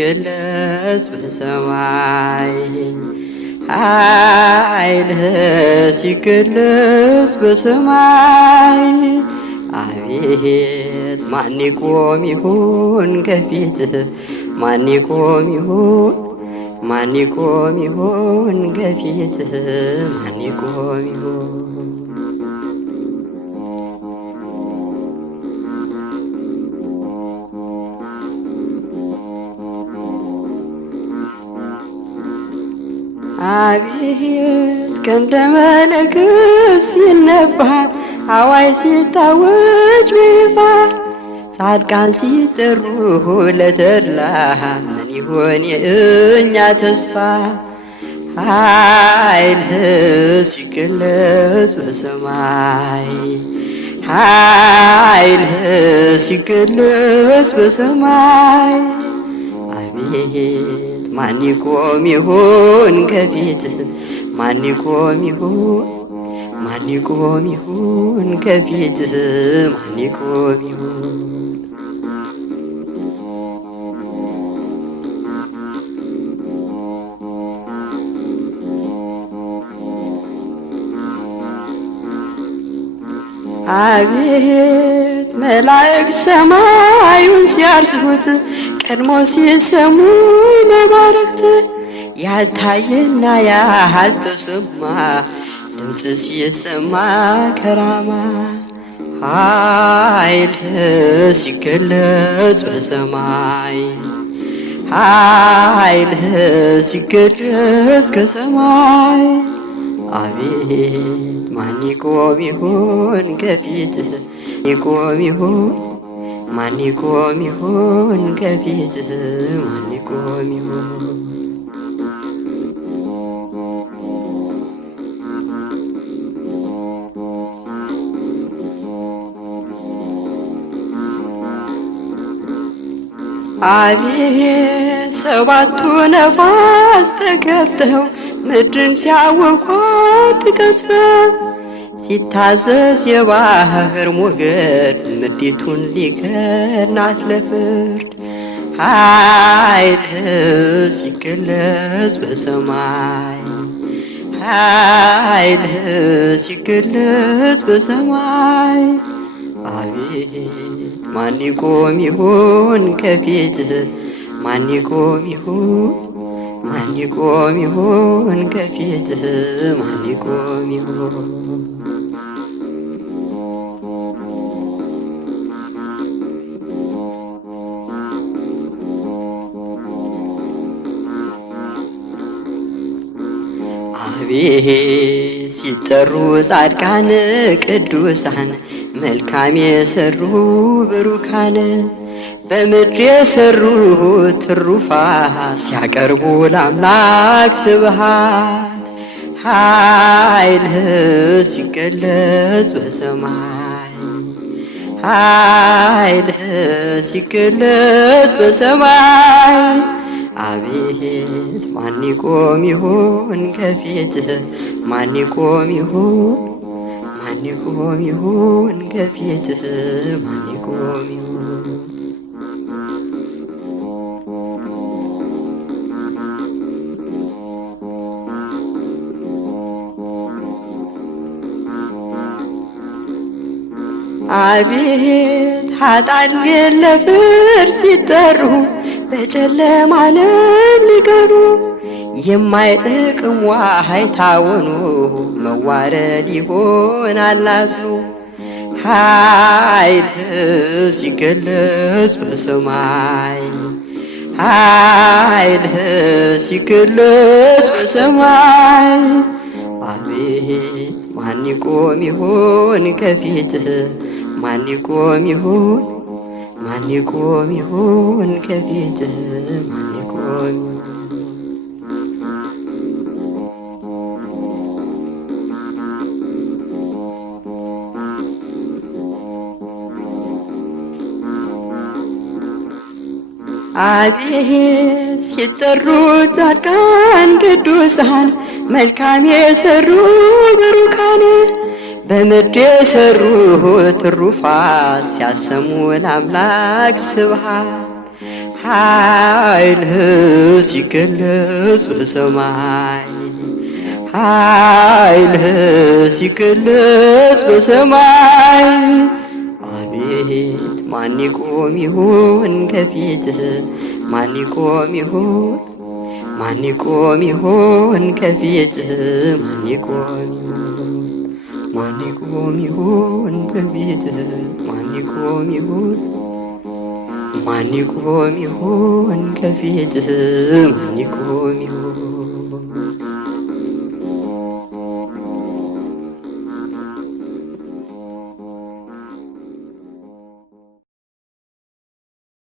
ሲገለጽ በሰማይ ኃይልህ ሲገለጽ በሰማይ አቤት ማን ይቆም ይሁን ከፊትህ ማን ይቆም ይሁን ማን ይቆም ይሁን ከፊትህ ማን ይቆም ይሁን አቤት ቀንደ መለከት ሲነፋ አዋይ ሲታወጅ በይፋ ጻድቃን ሲጠሩ ለተድላ ምን ይሆን የእኛ ተስፋ ኃይልህ ሲገለጽ በሰማይ ኃይልህ ሲገለጽ በሰማይ አቤት ማን ይቆም ይሁን ከፊትህ ማን ይቆም ይሁን ማን ይቆም ይሁን ከፊትህ ማን ይቆም ይሁን አቤት መላእክት ሰማዩን ሲያርሱት ቀድሞ ሲሰሙ መባረክት ያልታየና ያልተሰማ ድምፅ ሲሰማ ከራማ ኃይልህ ሲገለጽ በሰማይ ኃይልህ ሲገለጽ ከሰማይ አቤት ማን ይቆም ይሁን ከፊትህ ይቆም ይሁን ማን ይቆም ይሁን ከፊትህ ማን ይቆም ይሁን አቤት ሰባቱ ነፋስ ተከፍተው ምድርን ሲያውቋት ቀስፈው ሲታዘዝ የባህር ሞገድ ምድሪቱን ሊከድናት ለፍርድ ኃይልህ ሲገለጽ በሰማይ ኃይልህ ሲገለጽ በሰማይ አቤት ማን ይቆም ይሁን ከፊትህ ማን ይቆም ይሁን ማን ይቆም ይሁን ከፊትህ ማን ይቆም ይሁን አቤት ሲጠሩ ጻድቃን ቅዱሳን መልካም የሰሩ ብሩካን በምድር የሰሩ ትሩፋት ሲያቀርቡ ለአምላክ ስብሃት ኃይልህ ሲገለጽ በሰማይ ኃይልህ ሲገለጽ በሰማይ አቤት ማን ይቆም ይሁን ከፊትህ ማን ይቆም ይሁን ማን ይቆም ይሁን ከፊትህ ማን ይቆም ይሁን አቤት ኃጥአን ግን ለፍርድ ሲጠሩ በጨለማ ዓለም ሊቀሩ የማይጠቅም ዋይታ ሆኖ መዋረድ ይሆናል አዝኖ ኃይልህ ሲገለጽ በሰማይ ኃይልህ ሲገለጽ በሰማይ አቤት ማን ይቆም ይሁን ከፊትህ ማን ይቆም ይሁን ማን ይቆም ይሁን ከፊትህ ማን ይቆም አቤት ሲጠሩ ጻድቃን ቅዱሳን መልካም የሰሩ ብሩካን በምድር የሰሩ ትሩፋት ሲያሰሙ ለአምላክ ስብሃት ኃይልህ ሲገለጽ በሰማይ ኃይልህ ሲገለጽ በሰማይ አቤት ማን ይቆም ይሆን ከፊትህ ማን ይቆም ይሆን ማን ይቆም ይሆን ከፊትህ ማን ይቆም ይሆን ማን ይቆም ይሆን ከፊትህ ማን ይቆም ይሆን ማን ይቆም ይሆን ከፊትህ ማን ይቆም ይሆን